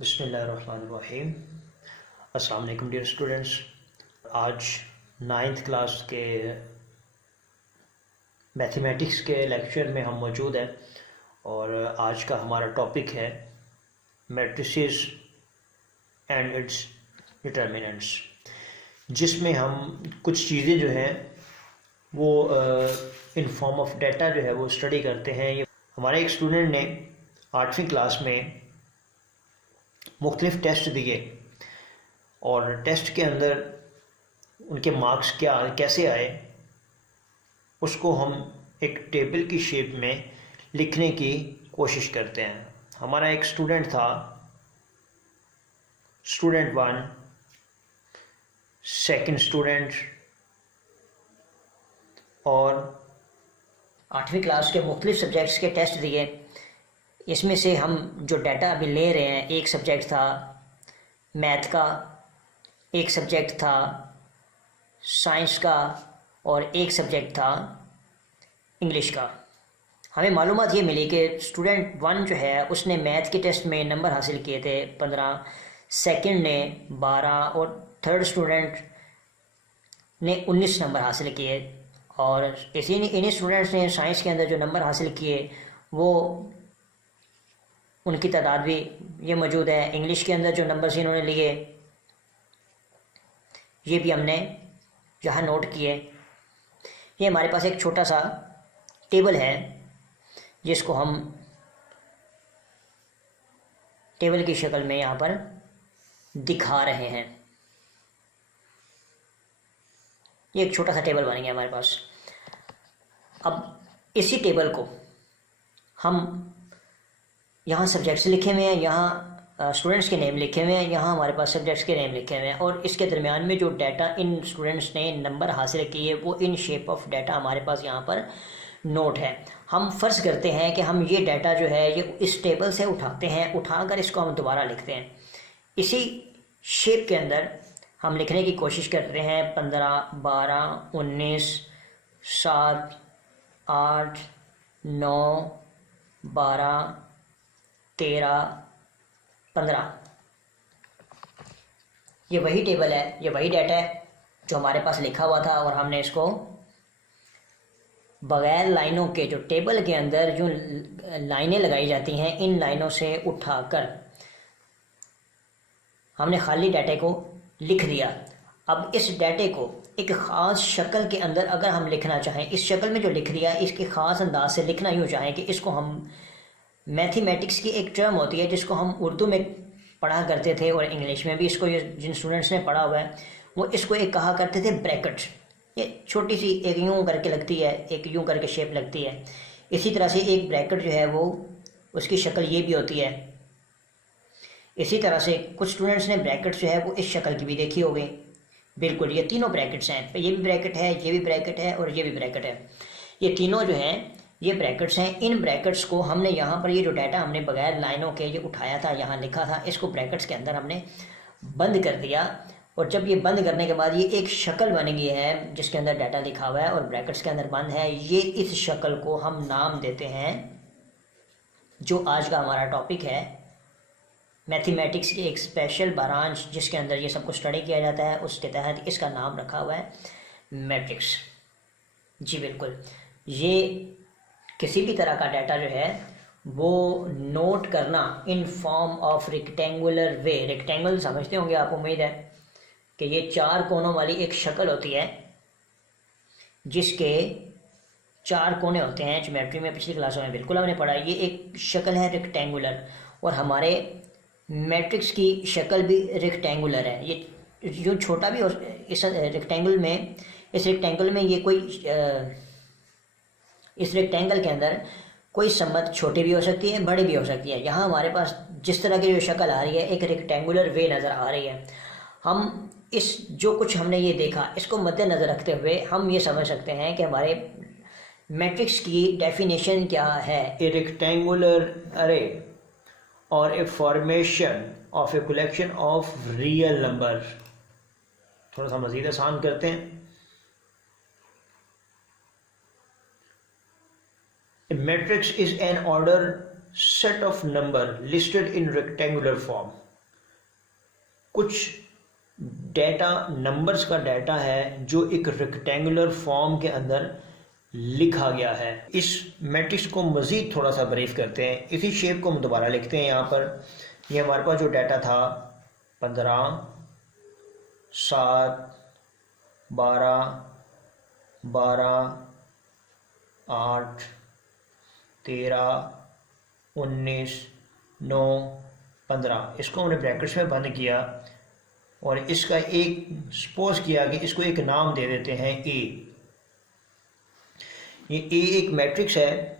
बिस्मिल्लाहिर्रहमानिर्रहीम। अस्सलाम वालेकुम डियर स्टूडेंट्स। आज 9th क्लास के मैथमेटिक्स के लेक्चर में हम मौजूद हैं और आज का हमारा टॉपिक है मैट्रिसेस एंड इट्स डिटर्मिनेंट्स, जिसमें हम कुछ चीज़ें जो हैं वो इन फॉर्म ऑफ डाटा जो है वो स्टडी करते हैं। ये हमारे एक स्टूडेंट ने 8वीं क्लास में मुख्तलिफ़ टेस्ट दिए और टेस्ट के अंदर उनके मार्क्स कैसे आए उसको हम एक टेबल की शेप में लिखने की कोशिश करते हैं। हमारा एक स्टूडेंट था, स्टूडेंट 1, सेकंड स्टूडेंट, और 8वीं क्लास के मुख्तलिफ सब्जेक्ट्स के टेस्ट दिए। इसमें से हम जो डाटा अभी ले रहे हैं, एक सब्जेक्ट था मैथ का, एक सब्जेक्ट था साइंस का और एक सब्जेक्ट था इंग्लिश का। हमें मालूमात ये मिली कि स्टूडेंट 1 जो है उसने मैथ के टेस्ट में नंबर हासिल किए थे 15, सेकंड ने 12 और थर्ड स्टूडेंट ने 19 नंबर हासिल किए। और इन्हीं स्टूडेंट्स ने साइंस के अंदर जो नंबर हासिल किए वो उनकी तादाद भी ये मौजूद है। इंग्लिश के अंदर जो नंबर्स इन्होंने लिए ये भी हमने यहाँ नोट किए। ये हमारे पास एक छोटा सा टेबल है जिसको हम टेबल की शक्ल में यहाँ पर दिखा रहे हैं। ये एक छोटा सा टेबल बन गया हमारे पास। अब इसी टेबल को हम यहाँ सब्जेक्ट्स लिखे हुए हैं, यहाँ स्टूडेंट्स के नेम लिखे हुए हैं, यहाँ हमारे पास सब्जेक्ट्स के नेम लिखे हुए हैं और इसके दरमियान में जो डाटा इन स्टूडेंट्स ने नंबर हासिल किए वो इन शेप ऑफ डाटा हमारे पास यहाँ पर नोट है। हम फ़र्ज़ करते हैं कि हम ये डाटा जो है ये इस टेबल से उठाते हैं, उठाकर इसको हम दोबारा लिखते हैं। इसी शेप के अंदर हम लिखने की कोशिश करते हैं 15, 12, 19, 7, 8, 9, 12, 13, 15। ये वही टेबल है, ये वही डाटा है जो हमारे पास लिखा हुआ था और हमने इसको बग़ैर लाइनों के, जो टेबल के अंदर जो लाइनें लगाई जाती हैं, इन लाइनों से उठाकर हमने खाली डाटे को लिख दिया। अब इस डाटे को एक ख़ास शक्ल के अंदर अगर हम लिखना चाहें, इस शक्ल में जो लिख दिया इसके ख़ास अंदाज से लिखना यूँ चाहें कि इसको हम, मैथमेटिक्स की एक टर्म होती है जिसको हम उर्दू में पढ़ा करते थे और इंग्लिश में भी इसको, ये जिन स्टूडेंट्स ने पढ़ा हुआ है वो इसको एक कहा करते थे ब्रैकेट। ये छोटी सी एक यूँ करके लगती है, एक यूँ करके शेप लगती है। इसी तरह से एक ब्रैकेट जो है वो उसकी शक्ल ये भी होती है। इसी तरह से कुछ स्टूडेंट्स ने ब्रैकेट जो है वो इस शक्ल की भी देखी होगी। बिल्कुल, ये तीनों ब्रैकेट्स हैं, ये भी ब्रैकेट है, ये भी ब्रैकेट है और ये भी ब्रैकेट है। ये तीनों जो हैं ये ब्रैकेट्स हैं। इन ब्रैकेट्स को हमने यहाँ पर, ये जो डाटा हमने बगैर लाइनों के ये उठाया था, यहाँ लिखा था, इसको ब्रैकेट्स के अंदर हमने बंद कर दिया। और जब ये बंद करने के बाद ये एक शक्ल बन गई है जिसके अंदर डाटा लिखा हुआ है और ब्रैकेट्स के अंदर बंद है। ये इस शक्ल को हम नाम देते हैं, जो आज का हमारा टॉपिक है, मैथमेटिक्स की एक स्पेशल ब्रांच जिसके अंदर ये सब कुछ स्टडी किया जाता है, उसके तहत इसका नाम रखा हुआ है मैट्रिक्स। जी बिल्कुल, ये किसी भी तरह का डाटा जो है वो नोट करना in form of rectangular way. Rectangle समझते होंगे आप, उम्मीद है कि ये 4 कोनों वाली एक शक्ल होती है जिसके 4 कोने होते हैं। ज्योमेट्री में पिछली क्लासों में बिल्कुल हमने पढ़ा, ये एक शक्ल है रेक्टेंगुलर। और हमारे मैट्रिक्स की शक्ल भी रेक्टेंगुलर है। ये जो छोटा भी हो, इस रेक्टेंगल में ये कोई इस रेक्टेंगल के अंदर कोई सम्मत छोटी भी हो सकती है, बड़ी भी हो सकती है। यहाँ हमारे पास जिस तरह की जो शक्ल आ रही है एक रेक्टेंगुलर वे नज़र आ रही है। हम इस जो कुछ हमने ये देखा इसको मद्देनज़र रखते हुए हम ये समझ सकते हैं कि हमारे मैट्रिक्स की डेफिनेशन क्या है। ए रेक्टेंगुलर अरे और a formation of a collection of real number. थोड़ा सा मज़ीद आसान करते हैं। A matrix is an ordered set of number listed in rectangular form. कुछ डेटा, नंबर्स का डाटा है जो एक रेक्टेंगुलर फॉर्म के अंदर लिखा गया है। इस मैट्रिक्स को मज़ीद थोड़ा सा ब्रीफ करते हैं। इसी शेप को हम दोबारा लिखते हैं। यहाँ पर ये हमारे पास जो डाटा था 15, 7, 12, 8, 13, 19, 9, 15, इसको हमने ब्रैकेट्स में बंद किया और इसका एक सपोज किया कि इसको एक नाम दे देते हैं ए। ये ए एक मैट्रिक्स है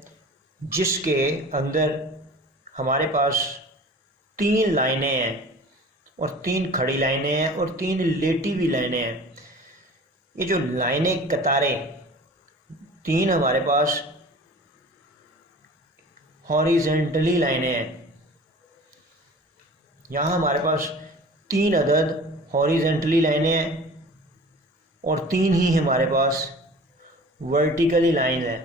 जिसके अंदर हमारे पास 3 लाइनें हैं और 3 खड़ी लाइनें हैं और 3 लेटी हुई लाइनें हैं। ये जो लाइनें, कतारें 3 हमारे पास हॉरिजेंटली लाइनें हैं। यहाँ हमारे पास 3 अदद हॉरिजेंटली लाइनें हैं और 3 ही हमारे पास वर्टिकली लाइन है।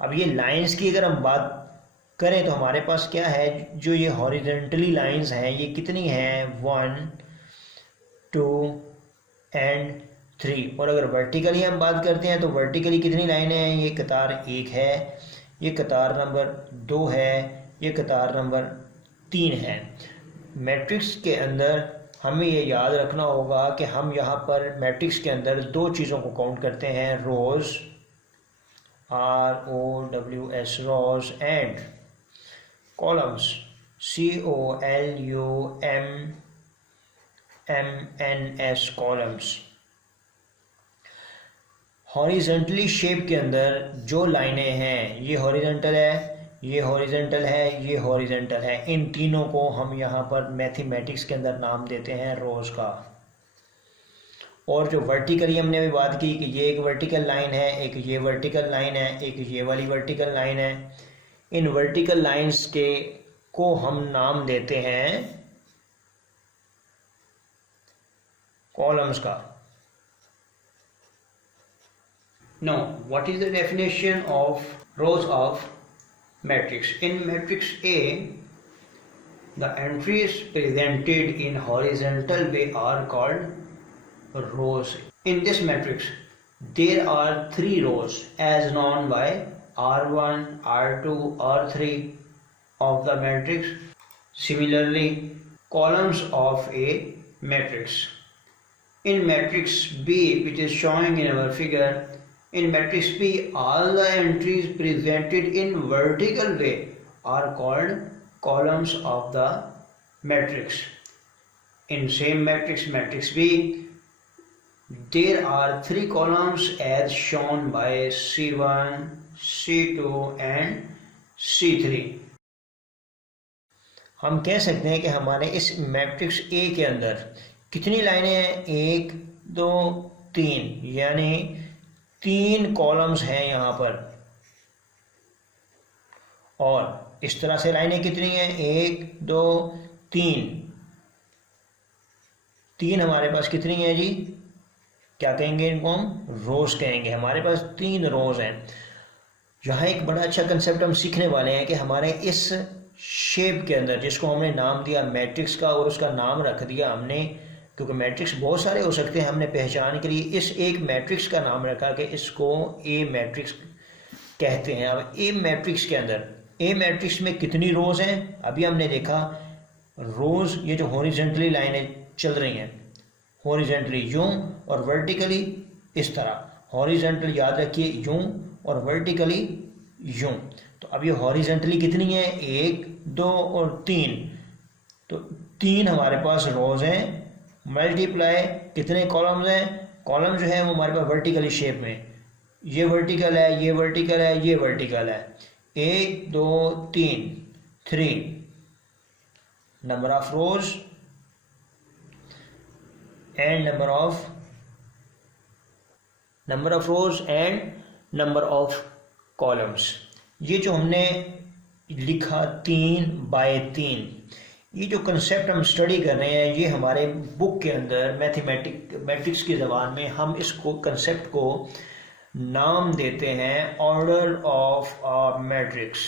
अब ये लाइंस की अगर हम बात करें तो हमारे पास क्या है, जो ये हॉरिजेंटली लाइंस हैं ये कितनी हैं, 1, 2 एंड 3। और अगर वर्टिकली हम बात करते हैं तो वर्टिकली कितनी लाइनें हैं, ये कतार 1 है, ये कतार नंबर 2 है, ये कतार नंबर 3 है। मैट्रिक्स के अंदर हमें ये याद रखना होगा कि हम यहाँ पर मैट्रिक्स के अंदर 2 चीज़ों को काउंट करते हैं, rows, ROWS, rows, and columns, COLUMNS, columns. Horizontally shape के अंदर जो लाइनें हैं ये हॉरिजेंटल है, ये हॉरिजेंटल है, ये हॉरिजेंटल है। इन तीनों को हम यहाँ पर मैथमेटिक्स के अंदर नाम देते हैं रोज़ का। और जो वर्टिकली हमने अभी बात की कि ये एक वर्टिकल लाइन है, एक ये वर्टिकल लाइन है, एक ये वाली वर्टिकल लाइन है। इन वर्टिकल लाइंस के को हम नाम देते हैं कॉलम्स का। Now, what is the definition of rows of matrix? In matrix A, the entries presented in horizontal way are called rows. In this matrix, there are 3 rows as known by R1, R2, R3 of the matrix. Similarly, columns of a matrix. In matrix B, which is showing in our figure, in matrix B, all the entries presented in vertical way are called columns of the matrix. In same matrix, matrix B, there are 3 columns as shown by C1, C2 and C3. हम कह सकते हैं कि हमारे इस matrix A के अंदर कितनी लाइनें हैं, 1, 2, 3, यानी 3 कॉलम्स हैं यहाँ पर। और इस तरह से लाइनें कितनी हैं, 1, 2, 3, 3 हमारे पास कितनी है जी, क्या कहेंगे इनको, हम रोज कहेंगे। हमारे पास 3 रोज हैं। यहाँ एक बड़ा अच्छा कंसेप्ट हम सीखने वाले हैं कि हमारे इस शेप के अंदर, जिसको हमने नाम दिया मैट्रिक्स का और उसका नाम रख दिया हमने, क्योंकि मैट्रिक्स बहुत सारे हो सकते हैं, हमने पहचान के लिए इस एक मैट्रिक्स का नाम रखा कि इसको ए मैट्रिक्स कहते हैं। अब ए मैट्रिक्स के अंदर, ए मैट्रिक्स में कितनी रोज हैं, अभी हमने देखा रोज, ये जो हॉरिजेंटली लाइनें चल रही हैं, हॉरिजेंटली यूं और वर्टिकली इस तरह। हॉरिजेंटल याद रखिए यूं और वर्टिकली यूं। तो अब ये हॉरिजेंटली कितनी है, 1, 2 और 3। तो 3 हमारे पास रोज हैं। मल्टीप्लाई कितने कॉलम्स हैं, कॉलम जो है वो हमारे पास वर्टिकली शेप में, ये वर्टिकल है, ये वर्टिकल है, ये वर्टिकल है। 1, 2, 3, 3 number of rose and number of rose and number of columns. ये जो हमने लिखा 3 बाय 3, ये जो कंसेप्ट हम स्टडी कर रहे हैं, ये हमारे बुक के अंदर मैथमेटिक्स की ज़बान में हम इसको कंसेप्ट को नाम देते हैं ऑर्डर ऑफ अ मैट्रिक्स।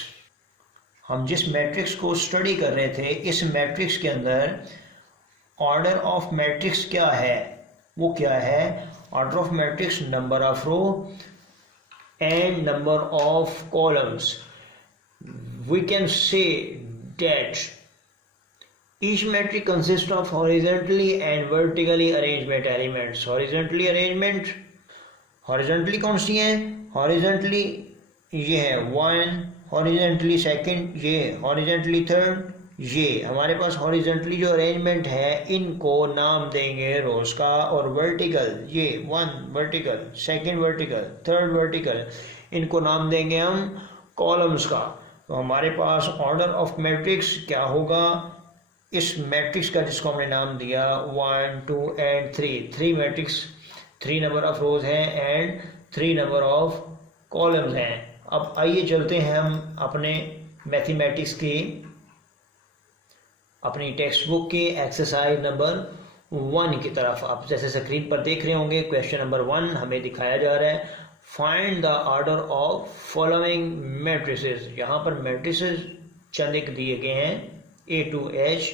हम जिस मैट्रिक्स को स्टडी कर रहे थे, इस मैट्रिक्स के अंदर ऑर्डर ऑफ मैट्रिक्स क्या है, वो क्या है? Order of matrix number of row and number of columns. We can say that each matrix consists of horizontally and vertically arrangement elements. horizontally कौन सी है? horizontally ये है 1, horizontally second ये, horizontally third ये. हमारे पास horizontally जो अरेंजमेंट है इनको नाम देंगे रोज का, और vertical ये 1 vertical, second vertical, third vertical इनको नाम देंगे हम कॉलम्स का. तो हमारे पास ऑर्डर ऑफ मैट्रिक्स क्या होगा? इस मैट्रिक्स का जिसको हमने नाम दिया 1, 2 एंड 3 मैट्रिक्स, 3 नंबर ऑफ रोज हैं एंड 3 नंबर ऑफ कॉलम्स हैं. अब आइए चलते हैं हम अपने मैथमेटिक्स की, अपनी टेक्स्ट बुक की एक्सरसाइज नंबर 1 की तरफ. आप जैसे स्क्रीन पर देख रहे होंगे क्वेश्चन नंबर 1 हमें दिखाया जा रहा है. Find the order of following matrices. यहाँ पर मैट्रिसेस चंद एक दिए गए हैं A to H,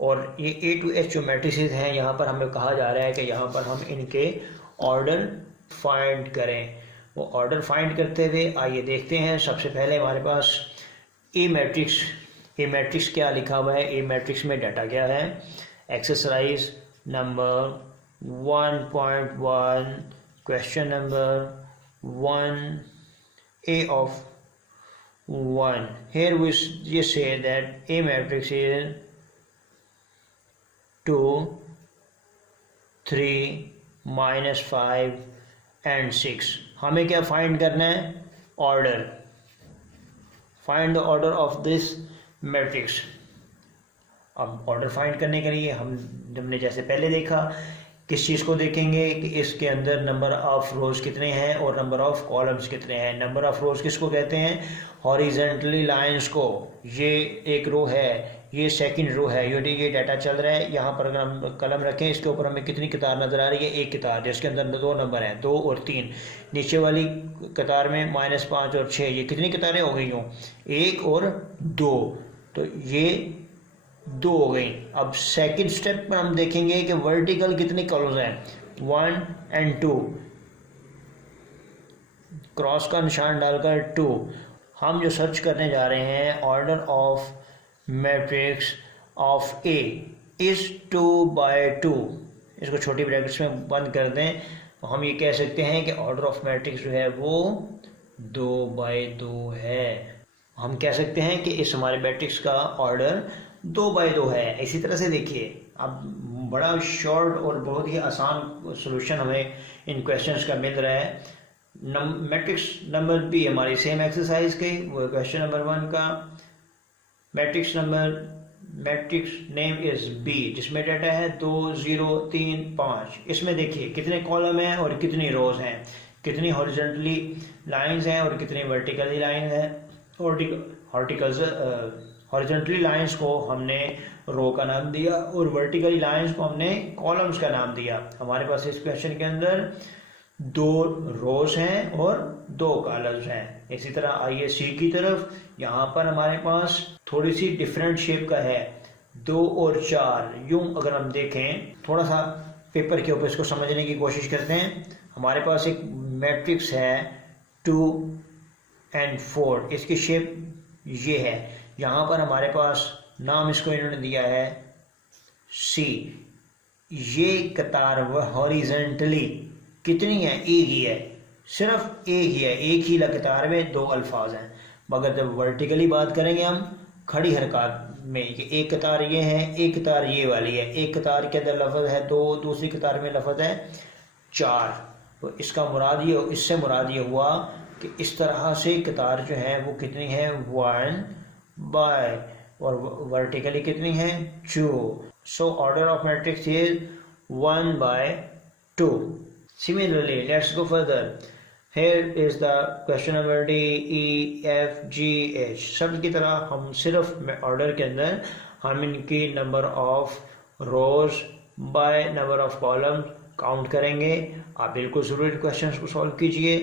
और ये A to H जो मैट्रिसेस हैं यहाँ पर हमें कहा जा रहा है कि यहाँ पर हम इनके ऑर्डर फाइंड करें. वो ऑर्डर फाइंड करते हुए आइए देखते हैं. सबसे पहले हमारे पास A मैट्रिक्स क्या लिखा हुआ है? A मैट्रिक्स में डाटा क्या है? Exercise number 1.1 question number 1A of 1. Here we just say that A matrix is 2, 3, -5 and 6. हमें क्या फाइंड करना है? Order. Find the order of this matrix. अब ऑर्डर फाइंड करने के लिए हमने जैसे पहले देखा, किस चीज़ को देखेंगे कि इसके अंदर नंबर ऑफ रोज कितने हैं और नंबर ऑफ कॉलम्स कितने हैं. नंबर ऑफ रोज किसको कहते हैं? हॉरिजेंटली लाइंस को. ये एक रो है, ये सेकंड रो है. ये डाटा चल रहा है. यहाँ पर अगर हम कलम रखें, इसके ऊपर हमें कितनी कतार नज़र आ रही है? एक कतार, जिसके अंदर 2 नंबर हैं, 2 और 3. नीचे वाली कतार में -5 और 6. ये कितनी कतारें हो गई हों? 1 और 2. तो ये 2 हो गई. अब सेकंड स्टेप पर हम देखेंगे कि वर्टिकल कितनी कॉलम्स हैं? 1 and 2. क्रॉस का निशान डालकर 2. हम जो सर्च करने जा रहे हैं order of matrix of A is 2/2. इसको छोटी ब्रैकेट्स में बंद कर दें तो हम ये कह सकते हैं कि ऑर्डर ऑफ मैट्रिक्स जो है वो 2/2 है. हम कह सकते हैं कि इस हमारे मैट्रिक्स का ऑर्डर 2/2 है. इसी तरह से देखिए, अब बड़ा शॉर्ट और बहुत ही आसान सॉल्यूशन हमें इन क्वेश्चंस का मिल रहा है. मैट्रिक्स नंबर भी हमारी सेम एक्सरसाइज के, वो क्वेश्चन नंबर 1 का मैट्रिक्स नेम इज B, जिसमें डाटा है 2, 0, 3, 5. इसमें देखिए कितने कॉलम हैं और कितनी रोज हैं, कितनी हॉरिजॉन्टली लाइंस हैं और कितनी वर्टिकली लाइन है. हॉरिजॉन्टली लाइंस को हमने रो का नाम दिया और वर्टिकली लाइंस को हमने कॉलम्स का नाम दिया. हमारे पास इस क्वेश्चन के अंदर 2 रोज हैं और 2 कॉलम्स हैं. इसी तरह आइए C की तरफ. यहाँ पर हमारे पास थोड़ी सी डिफरेंट शेप का है, 2 और 4. यूं अगर हम देखें, थोड़ा सा पेपर के ऊपर इसको समझने की कोशिश करते हैं. हमारे पास एक मैट्रिक्स है 2 and 4. इसकी शेप ये है. यहाँ पर हमारे पास नाम इसको इन्होंने दिया है C. ये कतार हॉरिजेंटली कितनी है? एक ही है, सिर्फ एक ही है. एक ही कतार में 2 अल्फाज हैं. मगर जब वर्टिकली बात करेंगे हम खड़ी हरकत में, एक कतार ये है, एक कतार ये वाली है. एक कतार के अंदर लफ्ज़ है 2, दूसरी कतार में लफ्ज़ है 4. तो इसका मुराद ये, इससे मुराद ये हुआ कि इस तरह से कतार जो है वो कितनी है? 1/, और वर्टिकली कितनी है? 2. So order of matrix is 1/2. Similarly, let's go further. Here is the question number D, E, F, G, H. सब की तरह हम सिर्फ ऑर्डर के अंदर हम इनकी number of rose by number of column count करेंगे. आप बिल्कुल ज़रूर क्वेश्चन को सॉल्व कीजिए.